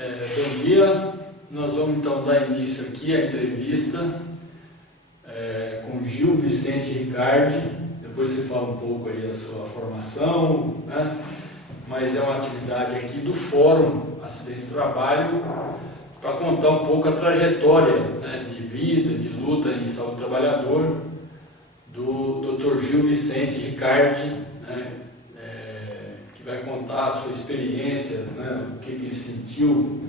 Bom dia, nós vamos então dar início aqui à entrevista com Gil Vicente Ricardi. Depois você fala um pouco aí da sua formação, né? Mas é uma atividade aqui do Fórum Acidentes de Trabalho para contar um pouco a trajetória, né, de vida, de luta em saúde do trabalhador do Dr. Gil Vicente Ricardi, né? Que vai contar a sua experiência, né, o que ele sentiu,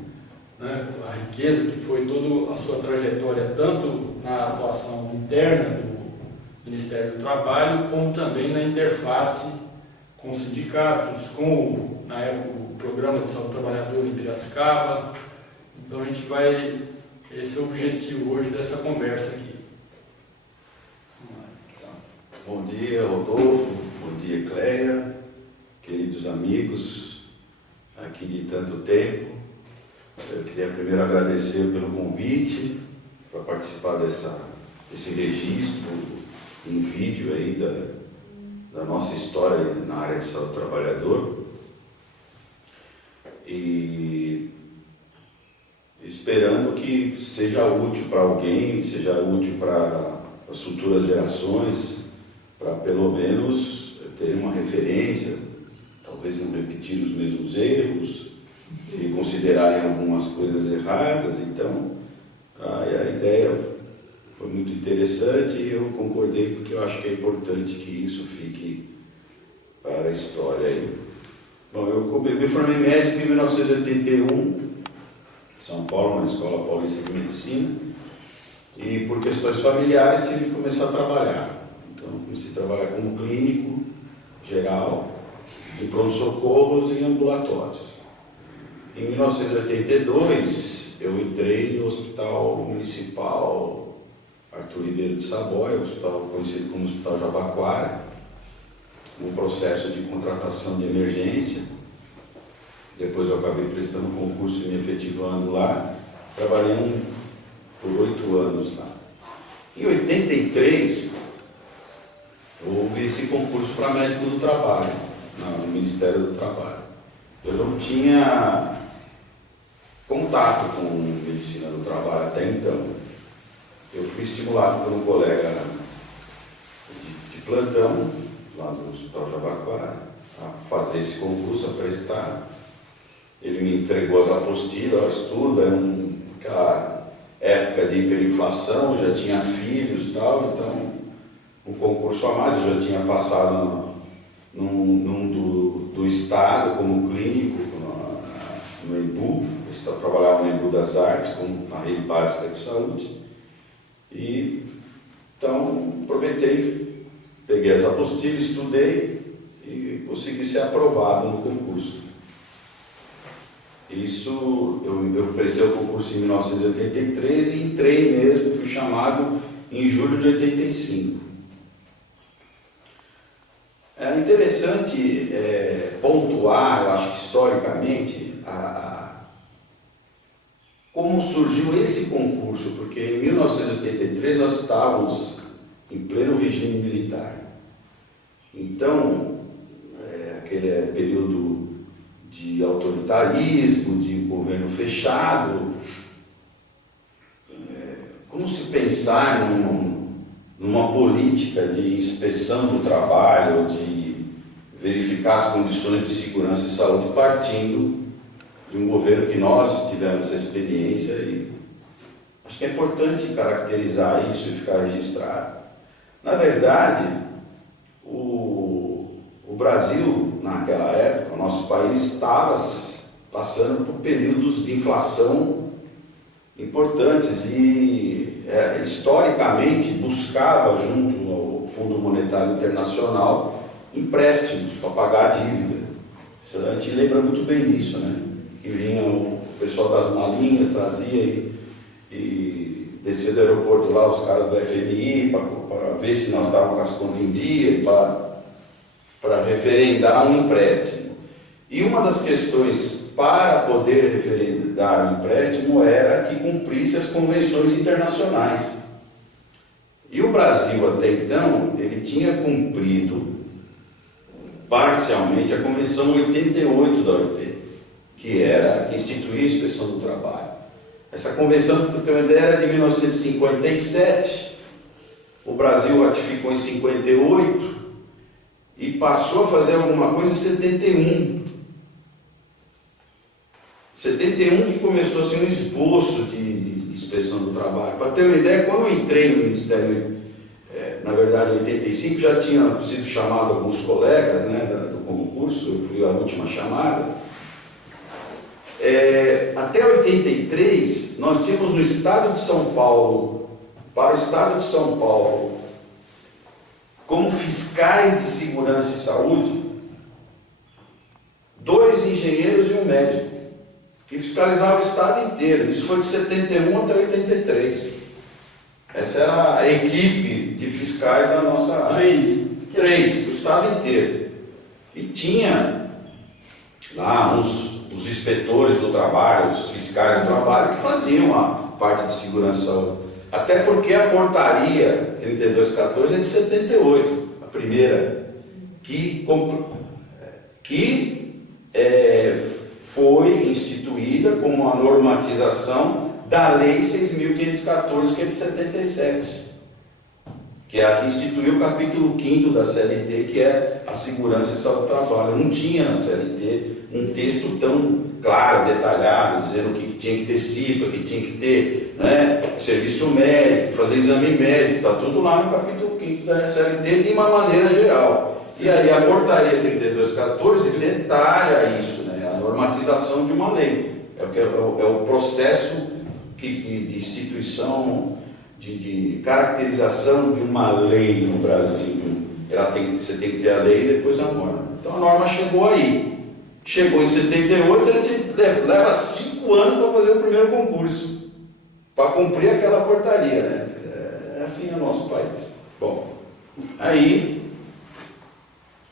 né, a riqueza que foi toda a sua trajetória, tanto na atuação interna do Ministério do Trabalho, como também na interface com sindicatos, com, na época, o Programa de Saúde do Trabalhador em Piracicaba. Então a gente vai, esse é o objetivo hoje dessa conversa aqui. Bom dia, Rodolfo, bom dia, Cleia, queridos amigos aqui de tanto tempo. Eu queria primeiro agradecer pelo convite para participar desse registro em vídeo aí da nossa história na área de saúde do trabalhador, e esperando que seja útil para alguém, seja útil para as futuras gerações, para pelo menos ter uma referência, talvez não repetir os mesmos erros, se considerarem algumas coisas erradas. Então a ideia foi muito interessante e eu concordei, porque eu acho que é importante que isso fique para a história aí. Bom, eu me formei médico em 1981, em São Paulo, na Escola Paulista de Medicina, e por questões familiares tive que começar a trabalhar. Então comecei a trabalhar como clínico geral, em pronto-socorros e em ambulatórios. Em 1982 eu entrei no Hospital Municipal Arthur Ribeiro de Saboia, hospital conhecido como Hospital Jabaquara, um processo de contratação de emergência. Depois eu acabei prestando concurso e me efetivando lá. Trabalhei por 8 anos lá. Em 83 houve esse concurso para médico do trabalho, no Ministério do Trabalho. Eu não tinha contato com medicina do trabalho até então. Eu fui estimulado por um colega de plantão, lá do Hospital Jabaquara, a fazer esse concurso, a prestar. Ele me entregou as apostilas, estudo, era aquela época de hiperinflação, já tinha filhos e tal, então um concurso a mais. Eu já tinha passado num do estado como clínico, no EMBU, eu trabalhava no EMBU das Artes, como na rede básica de saúde. E então aproveitei, peguei as apostilas, estudei e consegui ser aprovado no concurso. Isso, eu prestei o concurso em 1983 e entrei mesmo, fui chamado em julho de 85. É interessante pontuar, eu acho que historicamente, como surgiu esse concurso, porque em 1983 nós estávamos em pleno regime militar. Então, aquele período de autoritarismo, de governo fechado, como se pensar numa política de inspeção do trabalho, de verificar as condições de segurança e saúde, partindo de um governo que nós tivemos essa experiência, e acho que é importante caracterizar isso e ficar registrado. Na verdade, o Brasil, naquela época, o nosso país estava passando por períodos de inflação importantes e, historicamente, buscava, junto ao Fundo Monetário Internacional, empréstimos para pagar a dívida. A gente lembra muito bem disso, né? Que vinha o pessoal das malinhas, trazia e descia do aeroporto lá os caras do FMI para ver se nós estávamos com as contas em dia e para referendar um empréstimo. E uma das questões para poder referendar o empréstimo era que cumprisse as convenções internacionais. E o Brasil, até então, ele tinha cumprido parcialmente a Convenção 88 da OIT, que instituía a inspeção do trabalho. Essa convenção, para ter uma ideia, era de 1957, o Brasil ratificou em 58 e passou a fazer alguma coisa em 71. 71 que começou assim, um esboço de inspeção do trabalho. Para ter uma ideia, quando eu entrei no Ministério, na verdade em 85, já tinha sido chamado alguns colegas, né, do concurso, eu fui a última chamada. Até 83, nós tínhamos no estado de São Paulo, para o estado de São Paulo, como fiscais de segurança e saúde, 2 engenheiros e um médico, que fiscalizavam o estado inteiro. Isso foi de 71 até 83. Essa era a equipe de fiscais da nossa... 3, do estado inteiro. E tinha lá os inspetores do trabalho, os fiscais do trabalho, que faziam a parte de segurança e saúde. Até porque a portaria 3214 é de 78, a primeira, que foi instituída como uma normatização da Lei 6.514, que é de 77, que é a que instituiu o capítulo 5º da CLT, que é a segurança e saúde do trabalho. Não tinha na CLT um texto tão claro, detalhado, dizendo o que tinha que ter CIPA, que tinha que ter, né, serviço médico, fazer exame médico, está tudo lá no capítulo 5º da CLT de uma maneira geral. E aí a portaria 3214 detalha isso, né, a normatização de uma lei. É o processo de instituição, de caracterização de uma lei no Brasil. Você tem que ter a lei e depois a norma. Então a norma chegou aí. Chegou em 78, a gente leva 5 anos para fazer o primeiro concurso, para cumprir aquela portaria, né? É assim o nosso país. Bom, aí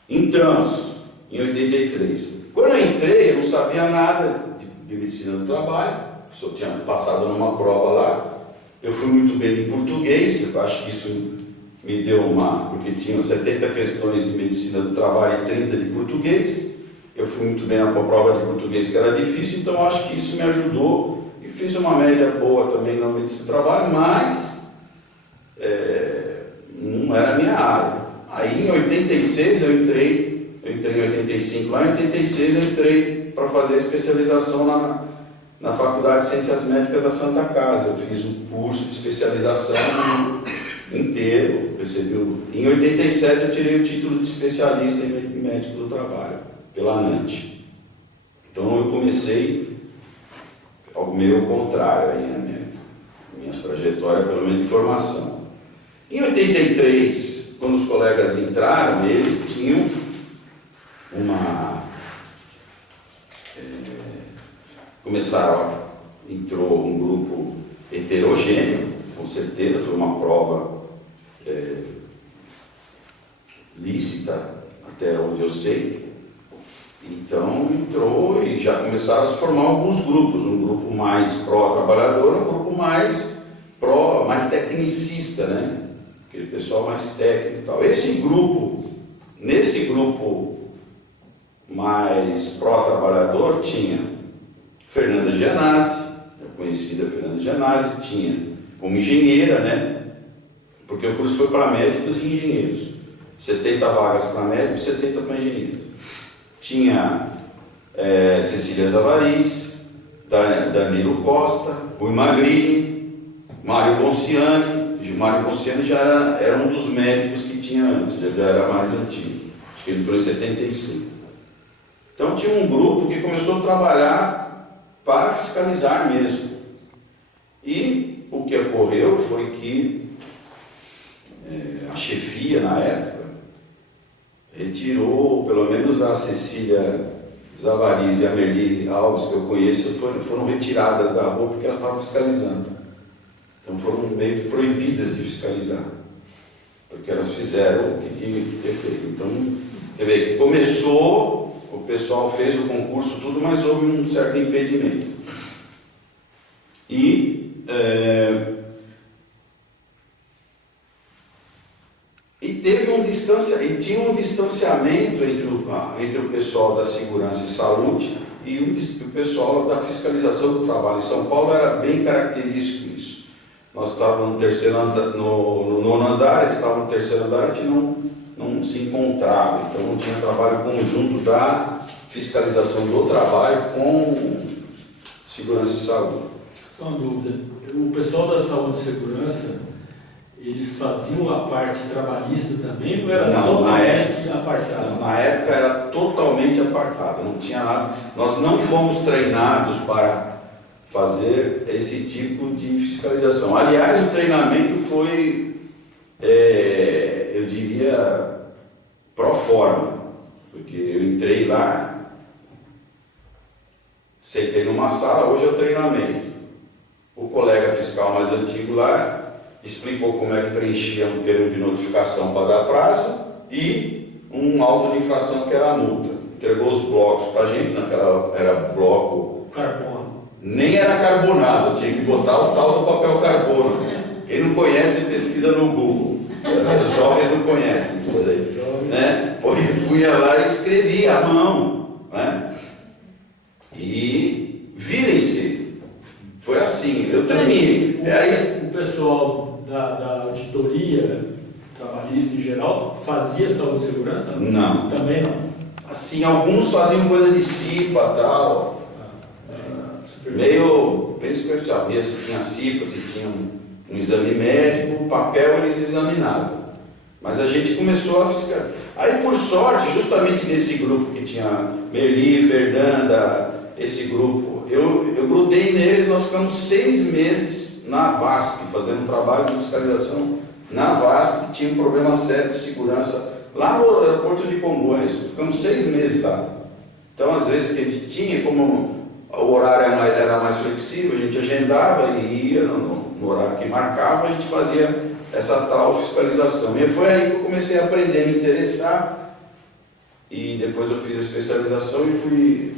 entramos em 83. Quando eu entrei, eu não sabia nada de medicina do trabalho, só tinha passado numa prova lá. Eu fui muito bem em português, eu acho que isso me deu porque tinha 70 questões de medicina do trabalho e 30 de português. Eu fui muito bem na prova de português, que era difícil, então eu acho que isso me ajudou e fiz uma média boa também na medicina do trabalho, mas não era a minha área. Aí em 86 eu entrei em 85 lá, em 86 eu entrei para fazer especialização na Faculdade de Ciências Médicas da Santa Casa. Eu fiz um curso de especialização inteiro, em 87 eu tirei o título de especialista em médico do trabalho pela ANANT. Então eu comecei ao meio contrário, aí, a minha trajetória, pelo menos de formação. Em 83, quando os colegas entraram, eles tinham entrou um grupo heterogêneo, com certeza, foi uma prova lícita, até onde eu sei. Então entrou e já começaram a se formar alguns grupos, um grupo mais pró-trabalhador, um grupo mais tecnicista, né? Aquele pessoal mais técnico e tal. Nesse grupo mais pró-trabalhador tinha Fernanda Gianazzi, a conhecida Fernanda Gianazzi, tinha como engenheira, né? Porque o curso foi para médicos e engenheiros. 70 vagas para médicos, 70 para engenheiros. Tinha Cecília Zavariz, Danilo Costa, Rui Magrini, Mário Bonciani. Mário Bonciani já era um dos médicos que tinha antes, já era mais antigo. Acho que ele entrou em 75. Então tinha um grupo que começou a trabalhar para fiscalizar mesmo. E o que ocorreu foi que a chefia, na época, retirou, pelo menos a Cecília Zavariz e a Merli Alves, que eu conheço, foram retiradas da rua porque elas estavam fiscalizando. Então foram meio que proibidas de fiscalizar, porque elas fizeram o que tinham que ter feito. Então, você vê que começou, o pessoal fez o concurso, tudo, mas houve um certo impedimento. E tinha um distanciamento entre o pessoal da segurança e saúde e o pessoal da fiscalização do trabalho. Em São Paulo era bem característico isso. Nós estávamos no terceiro andar, no nono andar, eles estavam no terceiro andar, a gente não se encontrava, então não tinha trabalho conjunto da fiscalização do trabalho com segurança e saúde. Só uma dúvida, o pessoal da saúde e segurança, eles faziam a parte trabalhista também ou era totalmente apartado? Na época era totalmente apartado, não tinha nada. Nós não fomos treinados para fazer esse tipo de fiscalização. Aliás, o treinamento foi, eu diria, pro forma, porque eu entrei lá, sentei numa sala, hoje é o treinamento. O colega fiscal mais antigo lá explicou como é que preenchia um termo de notificação para dar prazo e um auto de infração que era a multa. Entregou os blocos para a gente, naquela era bloco... Carbono. Nem era carbonado, tinha que botar o tal do papel carbono. Quem não conhece, pesquisa no Google. Os jovens não conhecem isso aí. Né? Punha lá e escrevia à mão. Né? E virem-se. Foi assim, eu treinei. Aí, o pessoal da auditoria trabalhista em geral fazia saúde e segurança? Não. Também não? Assim, alguns faziam coisa de CIPA e tal. Meio superficial. Via se tinha CIPA, se tinha um exame médico, o papel eles examinavam. Mas a gente começou a fiscalizar. Aí, por sorte, justamente nesse grupo que tinha Merli, Fernanda, esse grupo, eu grudei neles, nós ficamos 6 meses na VASP, fazendo um trabalho de fiscalização na VASP, que tinha um problema sério de segurança lá no aeroporto de Congonhas. Ficamos 6 meses lá. Então, às vezes que a gente tinha, como o horário era mais flexível, a gente agendava e ia no horário que marcava, a gente fazia essa tal fiscalização. E foi aí que eu comecei a aprender, a me interessar, e depois eu fiz a especialização e fui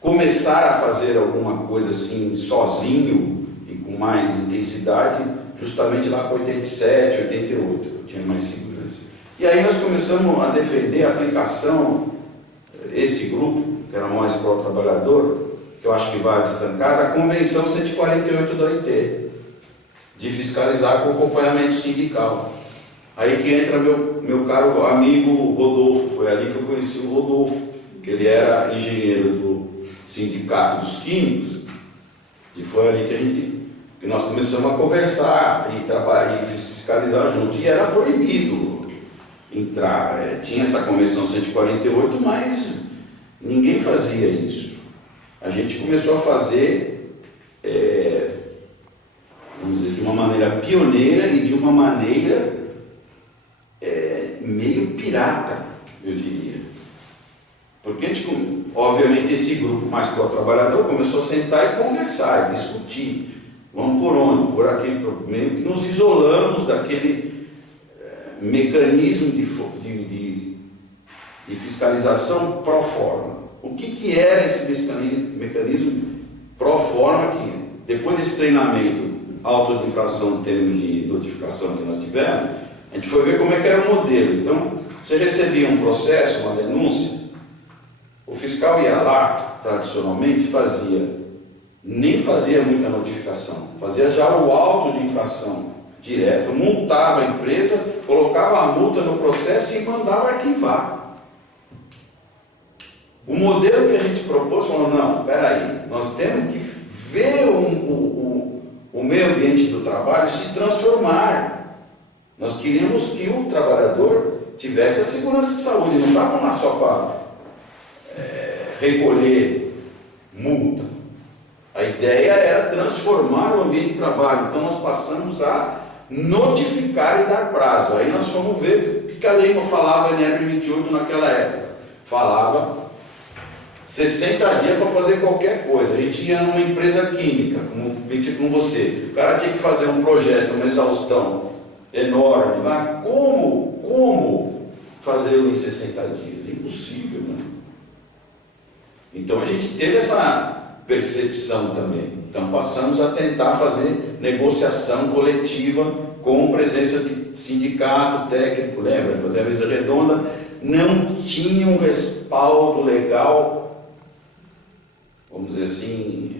começar a fazer alguma coisa assim sozinho e com mais intensidade, justamente lá com 87, 88, eu tinha mais segurança. E aí nós começamos a defender a aplicação, esse grupo, que era o mais pró-trabalhador, que eu acho que vai estancar, da Convenção 148 da OIT, de fiscalizar com acompanhamento sindical. Aí que entra meu caro amigo Rodolfo, foi ali que eu conheci o Rodolfo, que ele era engenheiro do Sindicato dos Químicos, e foi ali que nós começamos a conversar e trabalhar e fiscalizar junto. E era proibido entrar, tinha essa Convenção 148, mas ninguém fazia isso. A gente começou a fazer, vamos dizer, de uma maneira pioneira e de uma maneira meio pirata, eu diria. Porque a gente, obviamente, esse grupo mais pró-trabalhador começou a sentar e conversar, e discutir. Vamos por onde? Por aqui, meio que nos isolamos daquele mecanismo de fiscalização pro forma. O que era esse mecanismo pro forma que, depois desse treinamento, auto de infração em termos de notificação que nós tivemos, a gente foi ver como é que era o modelo. Então, você recebia um processo, uma denúncia, o fiscal ia lá, tradicionalmente, nem fazia muita notificação, fazia já o auto de infração direto, multava a empresa, colocava a multa no processo e mandava arquivar. O modelo que a gente propôs falou, não, peraí, nós temos que ver o meio ambiente do trabalho se transformar. Nós queríamos que o trabalhador tivesse a segurança e saúde, não estava lá só para recolher multa. A ideia era transformar o ambiente de trabalho. Então nós passamos a notificar e dar prazo. Aí nós fomos ver o que a lei falava em NR 28 naquela época. Falava 60 dias para fazer qualquer coisa. A gente ia numa empresa química, como você. O cara tinha que fazer um projeto, uma exaustão enorme lá. Como fazê-lo em 60 dias? Impossível, né? Então a gente teve essa percepção também. Então passamos a tentar fazer negociação coletiva com presença de sindicato, técnico, lembra? Fazer a mesa redonda, não tinha um respaldo legal, vamos dizer assim,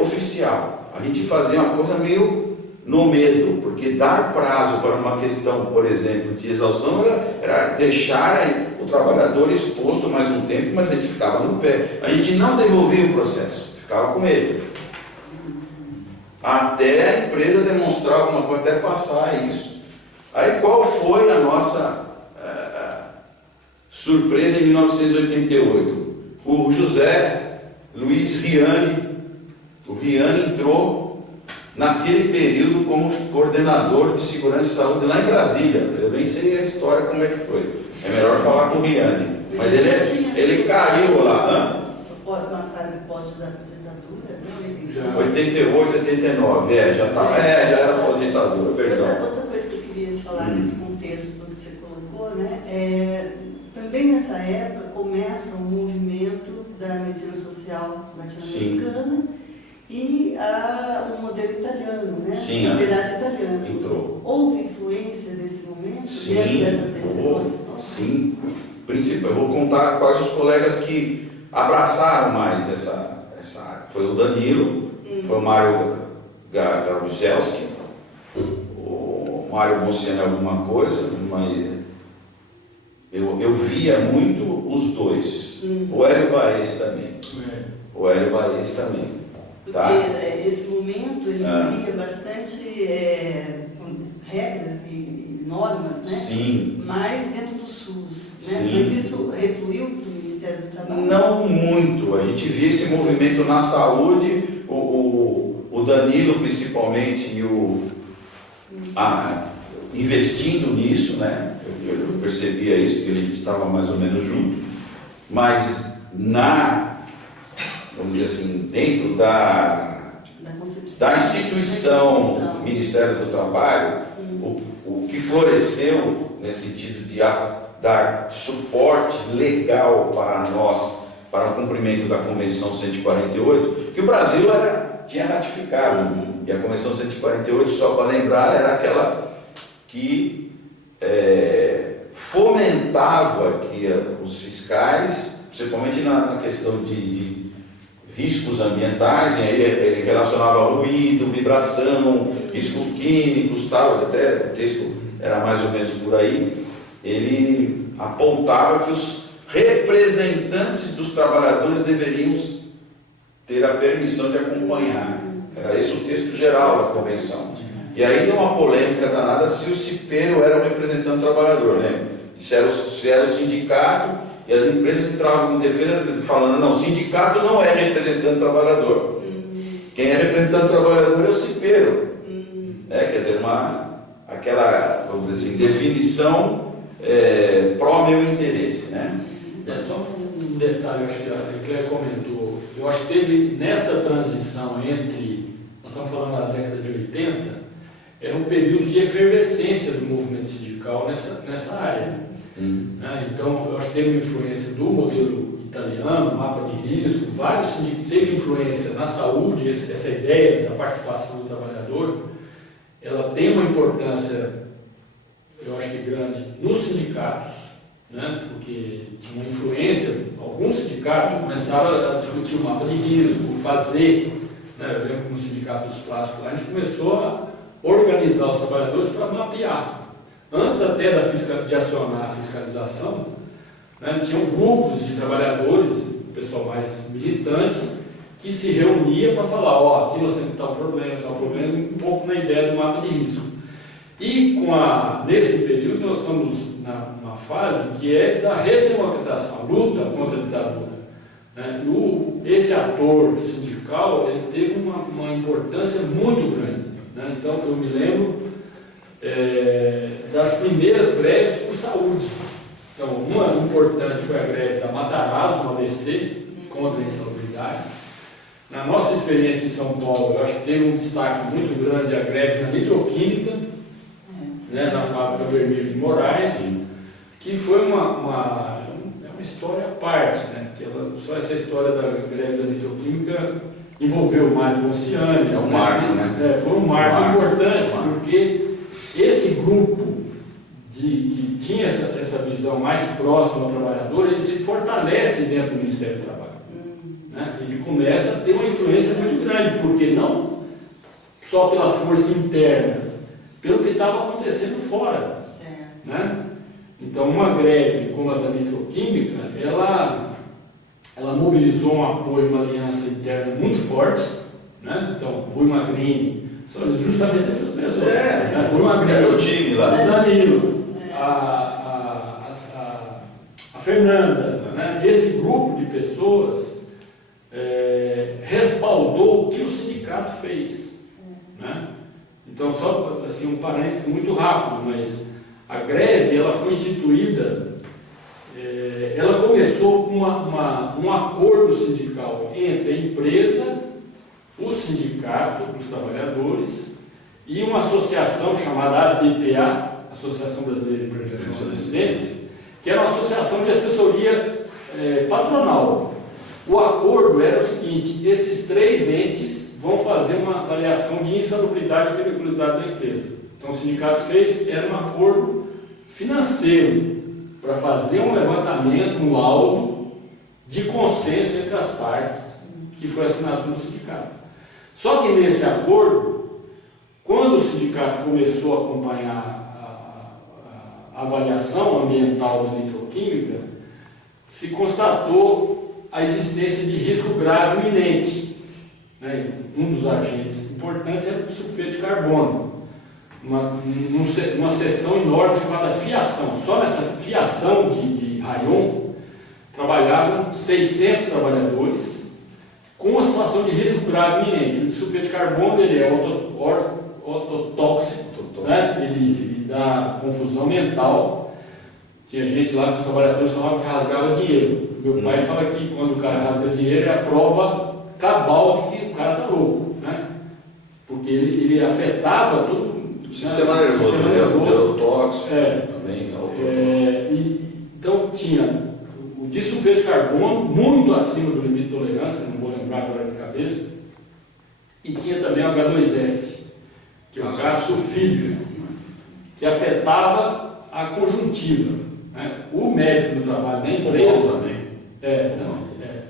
oficial. A gente fazia uma coisa meio no medo, porque dar prazo para uma questão, por exemplo, de exaustão era deixar o trabalhador exposto mais um tempo, mas a gente ficava no pé. A gente não devolvia o processo, ficava com ele. Até a empresa demonstrar alguma coisa, até passar isso. Aí qual foi a nossa surpresa em 1988? O José Luiz Riani, o Riani entrou naquele período como coordenador de segurança e saúde lá em Brasília. Eu nem sei a história como é que foi. É melhor falar com o Riani. Mas ele caiu lá. Uma fase pós-ditadura, né? 88, 89, já era aposentadora, perdão. Outra coisa que eu queria te falar nesse contexto que você colocou, né? Também nessa época começa um movimento da medicina social latino-americana e o modelo italiano, né? Sim, o operário italiano. Entrou. Houve influência desse momento Sim, dentro dessas decisões? Sim. Eu vou contar quais os colegas que abraçaram mais essa área. Foi o Danilo, foi o Mário Garuzelski, o Mário Bonciani alguma coisa, mas eu via muito os dois. O Hélio Baez também. O Hélio Baez também. Porque Tá? esse momento ele cria bastante regras e normas, né? Sim. Mas dentro do SUS, né? Sim. Mas isso refluiu para o Ministério do Trabalho? Não muito. A gente via esse movimento na saúde, o Danilo principalmente e investindo nisso, né? Eu percebia isso, porque a gente estava mais ou menos junto, mas vamos dizer assim, dentro da instituição Ministério do Trabalho, o que floresceu nesse sentido de dar suporte legal para nós, para o cumprimento da Convenção 148, que o Brasil tinha ratificado, e a Convenção 148, só para lembrar, era aquela que fomentava que os fiscais, principalmente na questão de riscos ambientais, ele relacionava ruído, vibração, riscos químicos, tal, até o texto era mais ou menos por aí. Ele apontava que os representantes dos trabalhadores deveriam ter a permissão de acompanhar. Era esse o texto geral da convenção. E aí deu uma polêmica danada se o CIPERO era o representante do trabalhador, né? Se era o sindicato, e as empresas entravam em defesa falando, não, o sindicato não é representante do trabalhador. Quem é representante do trabalhador é o CIPERO. Quer dizer, aquela, vamos dizer assim, definição pró meu interesse, né? Só um detalhe, acho que a Cléia comentou, eu acho que teve nessa transição nós estamos falando da década de 80, era um período de efervescência do movimento sindical nessa área. Então, eu acho que teve uma influência do modelo italiano, mapa de risco, vários sindicatos, teve influência na saúde, essa ideia da participação do trabalhador, ela tem uma importância, eu acho que grande, nos sindicatos, né? Porque tinha uma influência, alguns sindicatos começaram a discutir o mapa de risco, fazer, né? Eu lembro que no sindicato dos plásticos lá, a gente começou a organizar os trabalhadores para mapear. Antes até de acionar a fiscalização, né, tinham grupos de trabalhadores, o pessoal mais militante, que se reunia para falar, aqui nós temos tal problema, um pouco na ideia do mapa de risco. E nesse período nós estamos numa fase que é da redemocratização, a luta contra a ditadura. Né? Esse ator sindical ele teve uma importância muito grande. Né? Então, eu me lembro das primeiras greves por saúde. Então, uma importante foi a greve da Matarazzo, no ABC, contra a insalubridade. Na nossa experiência em São Paulo, eu acho que teve um destaque muito grande a greve da nitroquímica, né, na fábrica do Hermílio de Moraes, que foi uma história à parte, né? Que só essa história da greve da nitroquímica envolveu o Mário Bonciani. É um marco, né? Foi um marco importante, porque esse grupo que tinha essa visão mais próxima ao trabalhador, ele se fortalece dentro do Ministério do Trabalho. Né? Ele começa a ter uma influência muito grande, porque não só pela força interna, pelo que estava acontecendo fora. Né? Então, uma greve como a da nitroquímica, ela mobilizou um apoio, uma aliança interna muito forte. Né? Então, Rui Magrini, são justamente essas pessoas. Né? Rui Magrini, era o time lá. Danilo, a Fernanda, né? Esse grupo de pessoas respaldou o que o sindicato fez. Né? Então, só assim, um parênteses muito rápido, mas a greve ela foi instituída, ela começou com um acordo sindical entre a empresa, o sindicato dos trabalhadores e uma associação chamada ABPA, Associação Brasileira de Prevenção de Acidentes, que era uma associação de assessoria patronal. O acordo era o seguinte: esses 3 entes vão fazer uma avaliação de insalubridade e periculosidade da empresa. Então o sindicato era um acordo financeiro para fazer um levantamento, um laudo de consenso entre as partes, que foi assinado pelo sindicato. Só que nesse acordo, quando o sindicato começou a acompanhar a avaliação ambiental da nitroquímica, se constatou a existência de risco grave iminente. Né? Um dos agentes importantes era o sulfeto de carbono. Uma seção enorme chamada fiação. Só nessa fiação de rayon trabalhavam 600 trabalhadores com uma situação de risco grave iminente. O sulfeto de carbono ele é ototóxico, né? Ele dá confusão mental. Tinha gente lá que os trabalhadores falavam que rasgava dinheiro. Meu pai fala que quando o cara rasga dinheiro é a prova cabal de que o cara está louco, né? Porque ele afetava todo o sistema nervoso, neurotóxico também. Então tinha o de sulfeto de carbono muito acima do limite de tolerância, não vou lembrar agora de cabeça, e tinha também o H2S, que é o gás sulfídrico, que afetava a conjuntiva. Né? O médico do trabalho da empresa,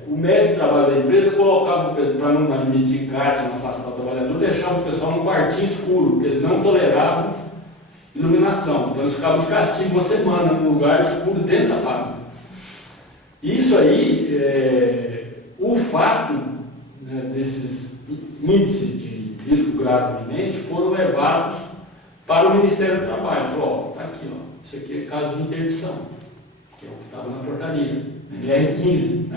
o médico do trabalho da empresa colocava, para não emitir CAT, não afastar o trabalhador, deixava o pessoal num quartinho escuro, porque eles não toleravam iluminação. Então eles ficavam de castigo uma semana num lugar escuro dentro da fábrica. Isso aí, o fato, né, desses índices de risco grave iminente foram levados para o Ministério do Trabalho. Falou, está aqui, isso aqui é caso de interdição, que é o que estava na portaria, NR15,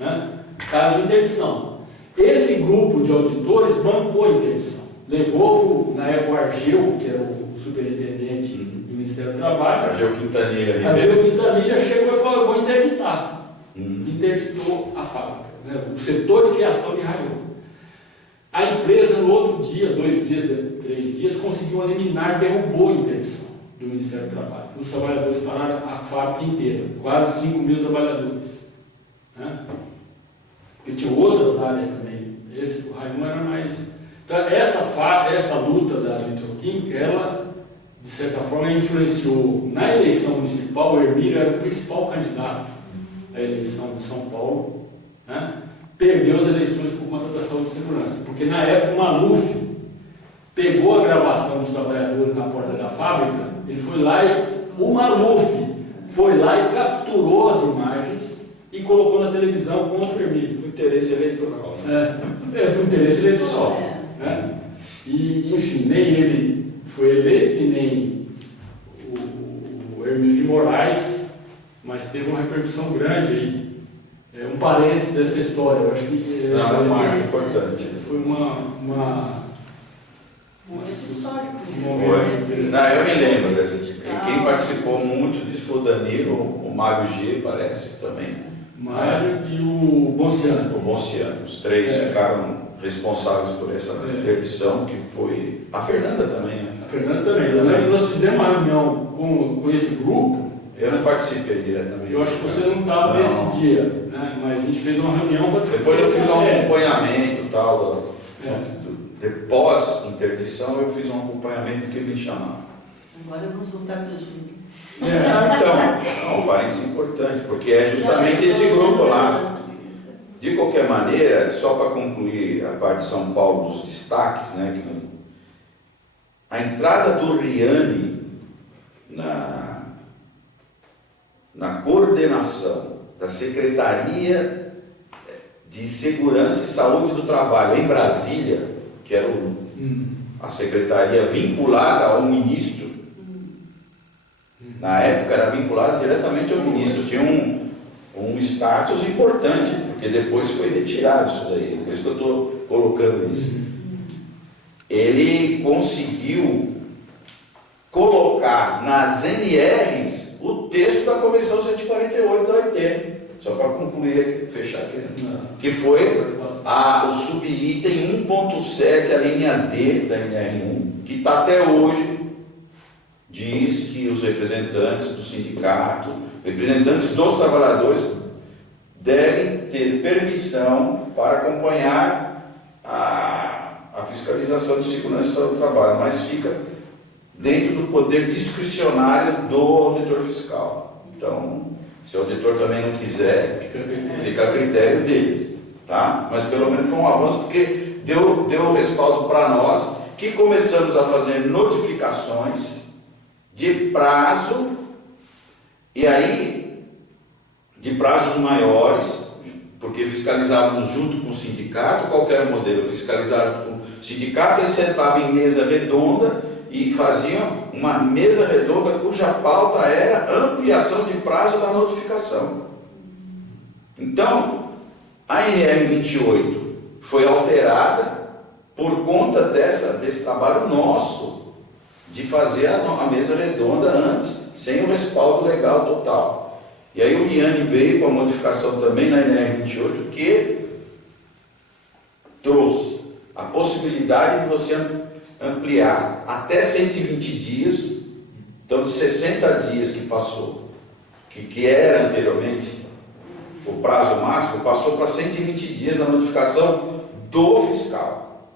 né? Caso de interdição. Esse grupo de auditores bancou a interdição, levou na época o Argeu, que era o superintendente do Ministério do Trabalho. Argeu Quintanilha chegou e falou: eu vou interditar. Interditou a fábrica, né? O setor de fiação de rayon. A empresa, no outro dia, 2 dias, 3 dias, conseguiu eliminar, derrubou a interdição do Ministério do Trabalho. Os trabalhadores pararam a fábrica inteira, quase 5.000 trabalhadores. Né? Porque tinha outras áreas também. Esse rayon era mais. Então, essa luta da nitroquímica, ela, de certa forma, influenciou. Na eleição municipal, o Hermílio era o principal candidato à eleição de São Paulo. Né? Perdeu as eleições por conta da saúde e segurança. Porque, na época, o Maluf pegou a gravação dos trabalhadores na porta da fábrica, ele foi lá o Maluf foi lá e capturou as imagens e colocou na televisão contra o Hermílio. O interesse eleitoral. Do interesse eleitoral. Né? E, enfim, nem ele foi eleito, e nem o Hermílio de Moraes, mas teve uma repercussão grande aí. Um parênteses dessa história, eu acho que é uma marca importante. Foi um momento histórico. Eu me lembro dessa. Quem participou muito disso foi o Danilo, o Mário G, parece também. Mário e o Bonciano. O Bonciano. Os 3 ficaram responsáveis por essa interdição, que foi a Fernanda também. Né? A Fernanda também. Nós fizemos uma reunião com esse grupo. Eu não participei diretamente. Eu acho que vocês não estavam nesse dia, né? Mas a gente fez uma reunião para discutir. Depois eu fiz um acompanhamento e tal. Pós interdição, eu fiz um acompanhamento que me chamaram. Agora vamos voltar para o Júlio. Então, é um parênteses importante, porque é justamente esse grupo lá. De qualquer maneira, só para concluir a parte de São Paulo dos destaques, né, a entrada do Riani na coordenação da Secretaria de Segurança e Saúde do Trabalho em Brasília, que era a secretaria vinculada ao ministro, na época era vinculada diretamente ao ministro, tinha um status importante, porque depois foi retirado isso daí, por isso que eu estou colocando isso. Ele conseguiu colocar nas NRs o texto da Convenção 148 da OIT, só para concluir aqui, fechar aqui, que foi o subitem 1.7, a linha D da NR1, que está até hoje, diz que os representantes do sindicato, representantes dos trabalhadores, devem ter permissão para acompanhar a fiscalização de segurança do trabalho, mas fica dentro do poder discricionário do auditor fiscal. Então, se o auditor também não quiser, fica a critério dele, tá? Mas pelo menos foi um avanço, porque deu respaldo para nós, que começamos a fazer notificações de prazo, e aí, de prazos maiores, porque fiscalizávamos junto com o sindicato, qualquer modelo, fiscalizávamos com o sindicato, e sentava em mesa redonda, e faziam uma mesa redonda cuja pauta era ampliação de prazo da notificação. Então, a NR 28 foi alterada por conta desse trabalho nosso de fazer a mesa redonda antes, sem o respaldo legal total. E aí o Riani veio com a modificação também na NR 28, que trouxe a possibilidade de você ampliar até 120 dias, então de 60 dias que passou, que era anteriormente o prazo máximo, passou para 120 dias a notificação do fiscal.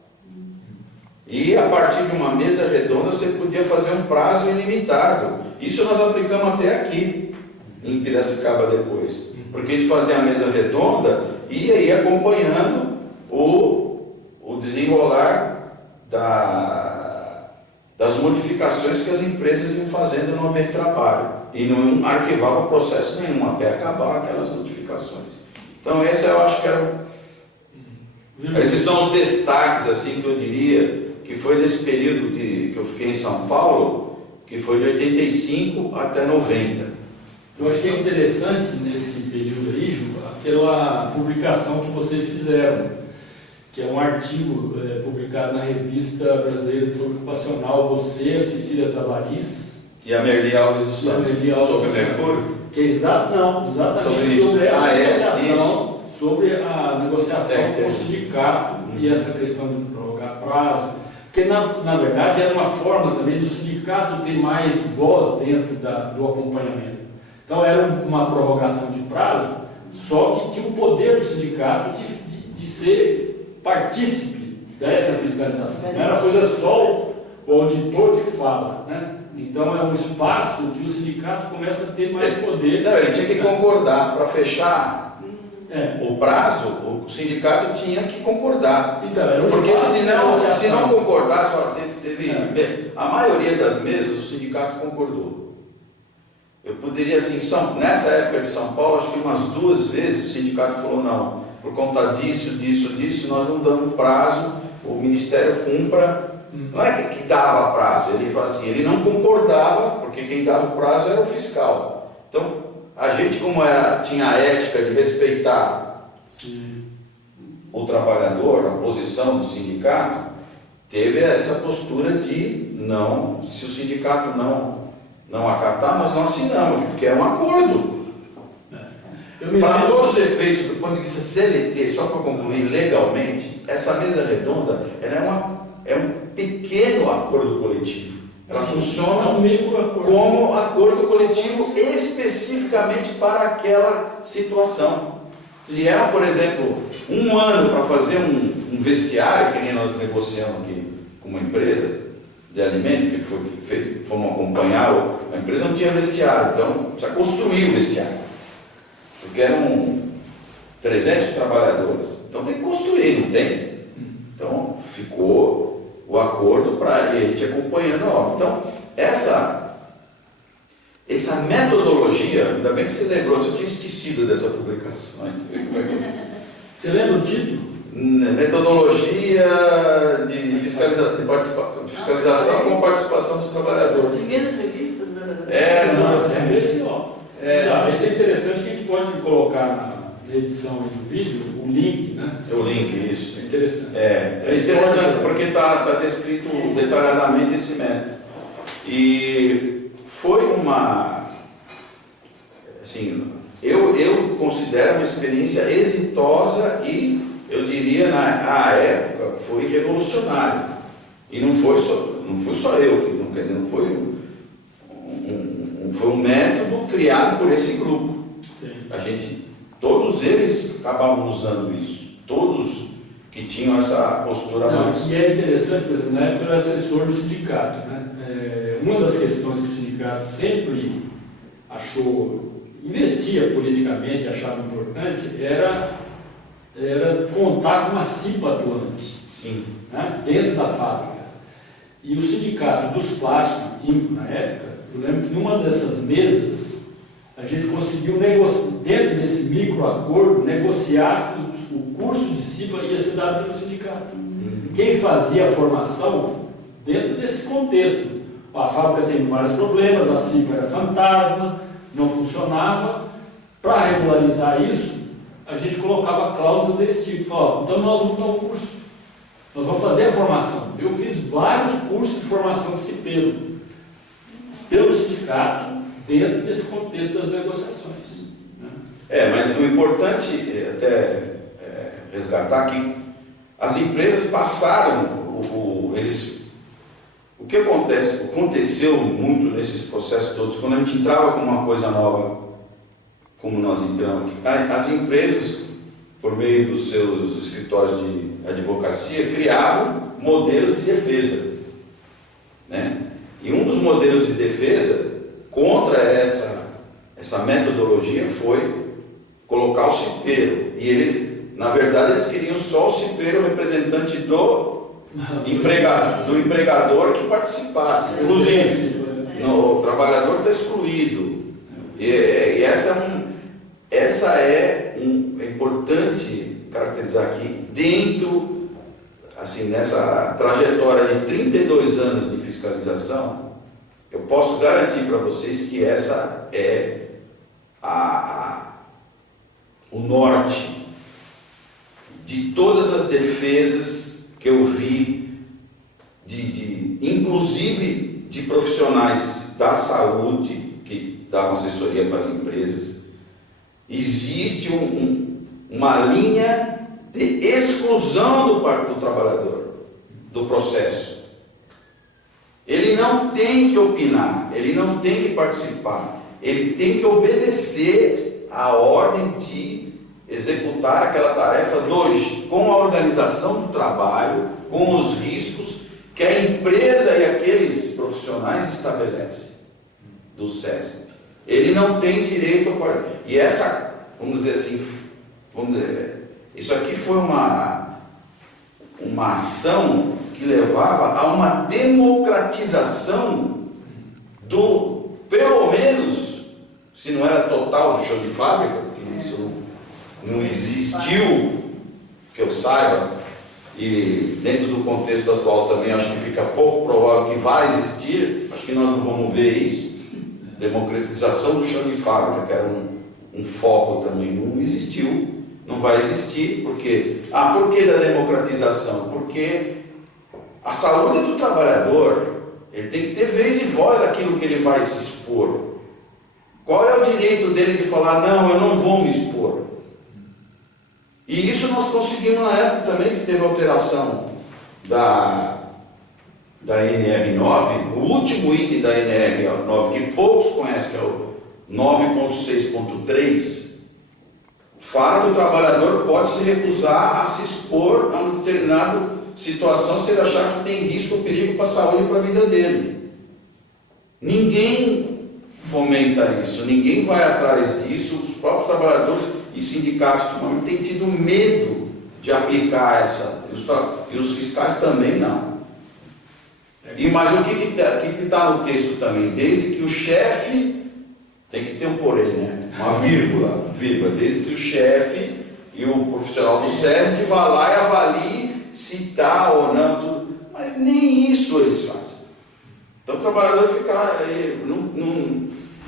E a partir de uma mesa redonda você podia fazer um prazo ilimitado. Isso nós aplicamos até aqui, em Piracicaba depois. Porque a gente fazia a mesa redonda e ia acompanhando o desenrolar das modificações que as empresas iam fazendo no ambiente de trabalho e não arquivava processo nenhum até acabar aquelas notificações. Então esse eu acho que esses são os destaques assim que eu diria que foi nesse período que eu fiquei em São Paulo, que foi de 85 até 90. Eu acho que é interessante nesse período aí, Ju, aquela publicação que vocês fizeram, que é um artigo publicado na Revista Brasileira de Saúde Ocupacional, você, a Cecília Tavares e a Merli Alves dos Santos, sobre o Mercúrio, que é exatamente sobre essa negociação, sobre a negociação com o sindicato e essa questão de prorrogar prazo, porque na verdade era uma forma também do sindicato ter mais voz dentro do acompanhamento. Então era uma prorrogação de prazo, só que tinha o poder do sindicato de ser partícipe dessa fiscalização. Não era coisa só o auditor que fala, né? Então é um espaço que o sindicato começa a ter mais poder. Não, ele tinha que concordar para fechar o prazo, o sindicato tinha que concordar. Então, era um porque se não concordasse, a maioria das mesas o sindicato concordou. Eu poderia assim, nessa época de São Paulo, acho que umas 2 vezes o sindicato falou não. Por conta disso, nós não damos prazo, o Ministério cumpra. Não é que dava prazo, ele fala assim, ele não concordava, porque quem dava o prazo era o fiscal. Então, a gente, como tinha a ética de respeitar o trabalhador, a posição do sindicato, teve essa postura de não, se o sindicato não acatar, nós não assinamos, porque é um acordo. Para todos os efeitos, do ponto de vista CLT, só para concluir legalmente, essa mesa redonda ela é um pequeno acordo coletivo. Ela funciona como acordo coletivo especificamente para aquela situação. Se é, por exemplo, 1 ano para fazer um vestiário, que nem nós negociamos aqui com uma empresa, de alimento, que fomos acompanhar, a empresa não tinha vestiário, então precisa construir o vestiário, porque eram 300 trabalhadores, então tem que construir, não tem? Então ficou o acordo para a gente acompanhando a obra. Então essa metodologia, ainda bem que você lembrou, eu tinha esquecido dessa publicação. Você lembra o título? Metodologia de fiscalização, com participação dos As trabalhadores. primeiras revistas da... Nossa, é esse, ó. Esse é interessante que a gente pode colocar na edição aí do vídeo o link, né? O link, isso. É interessante. É interessante porque está descrito detalhadamente esse método. E foi uma... Assim, eu considero uma experiência exitosa e, eu diria, na época, foi revolucionário. E não foi só eu, não foi foi um método criado por esse grupo. Sim. Todos eles acabavam usando isso, todos que tinham essa postura mais... E é interessante, por exemplo, na época eu era assessor do sindicato, né? Uma das questões que o sindicato sempre investia politicamente, achava importante, era contar com uma CIPA atuante. Sim. Né? Dentro da fábrica. E o sindicato dos plásticos químicos, na época, eu lembro que numa dessas mesas, a gente conseguiu, dentro desse microacordo, negociar que o curso de CIPA ia ser dado pelo sindicato. Quem fazia a formação dentro desse contexto. A fábrica teve vários problemas, a CIPA era fantasma, não funcionava. Para regularizar isso, a gente colocava cláusula desse tipo. Falava, então nós vamos dar um curso, nós vamos fazer a formação. Eu fiz vários cursos de formação de cipeiro, pelo sindicato, dentro desse contexto das negociações. Né? Mas o importante até resgatar que as empresas passaram, o que aconteceu muito nesses processos todos, quando a gente entrava com uma coisa nova, como nós entramos aqui, as empresas, por meio dos seus escritórios de advocacia, criavam modelos de defesa. Né? E um dos modelos de defesa contra essa metodologia foi colocar o cipeiro. E na verdade, eles queriam só o cipeiro representante do empregador que participasse. Inclusive, o trabalhador está excluído. E essa é importante caracterizar aqui, dentro, assim, nessa trajetória de 32 anos de fiscalização, eu posso garantir para vocês que essa é o norte de todas as defesas que eu vi, inclusive de profissionais da saúde que davam assessoria para as empresas. Existe uma linha de exclusão do trabalhador do processo. Ele não tem que opinar, ele não tem que participar, ele tem que obedecer à ordem de executar aquela tarefa com a organização do trabalho, com os riscos que a empresa e aqueles profissionais estabelecem do SESC. Ele não tem direito a... E vamos dizer assim, isso aqui foi uma ação que levava a uma democratização pelo menos, se não era total do chão de fábrica, porque isso não existiu, que eu saiba, e dentro do contexto atual também acho que fica pouco provável que vai existir, acho que nós não vamos ver isso. Democratização do chão de fábrica, que era um foco também, não existiu, não vai existir, porque... por que da democratização? Porque a saúde do trabalhador, ele tem que ter vez e voz aquilo que ele vai se expor. Qual é o direito dele de falar, não, eu não vou me expor? E isso nós conseguimos na época também, que teve alteração da NR9, o último item da NR9, que poucos conhecem, que é o 9.6.3, fala que o trabalhador pode se recusar a se expor a um determinado situação se ele achar que tem risco ou perigo para a saúde e para a vida dele. Ninguém fomenta isso, ninguém vai atrás disso, os próprios trabalhadores e sindicatos têm tido medo de aplicar essa, e os fiscais também não. Mas o que está no texto também? Desde que o chefe, tem que ter um porém, né? Uma vírgula, desde que o chefe e o profissional do CERT vá lá e avalie se está ou não, tudo. Mas nem isso eles fazem. Então o trabalhador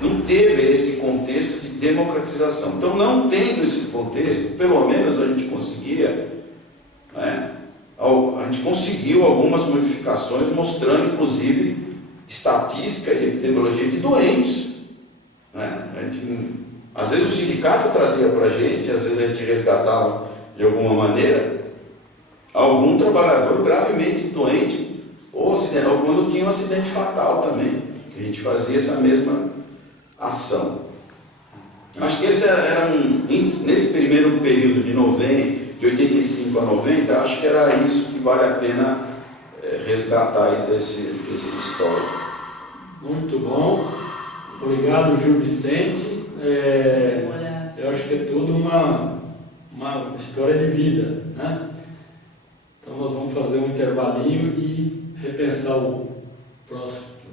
não teve esse contexto de democratização. Então, não tendo esse contexto, pelo menos a gente conseguia, né? A gente conseguiu algumas modificações, mostrando inclusive estatística e epidemiologia de doentes, né? Às vezes o sindicato trazia para a gente, às vezes a gente resgatava de alguma maneira algum trabalhador gravemente doente, ou quando tinha um acidente fatal também, que a gente fazia essa mesma ação. Acho que esse era nesse primeiro período de 85 a 90, acho que era isso que vale a pena resgatar aí desse histórico. Muito bom. Obrigado, Gil Vicente. Eu acho que é tudo uma história de vida, né? Então nós vamos fazer um intervalinho e repensar o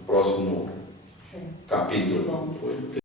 próximo Capítulo. Bom. Foi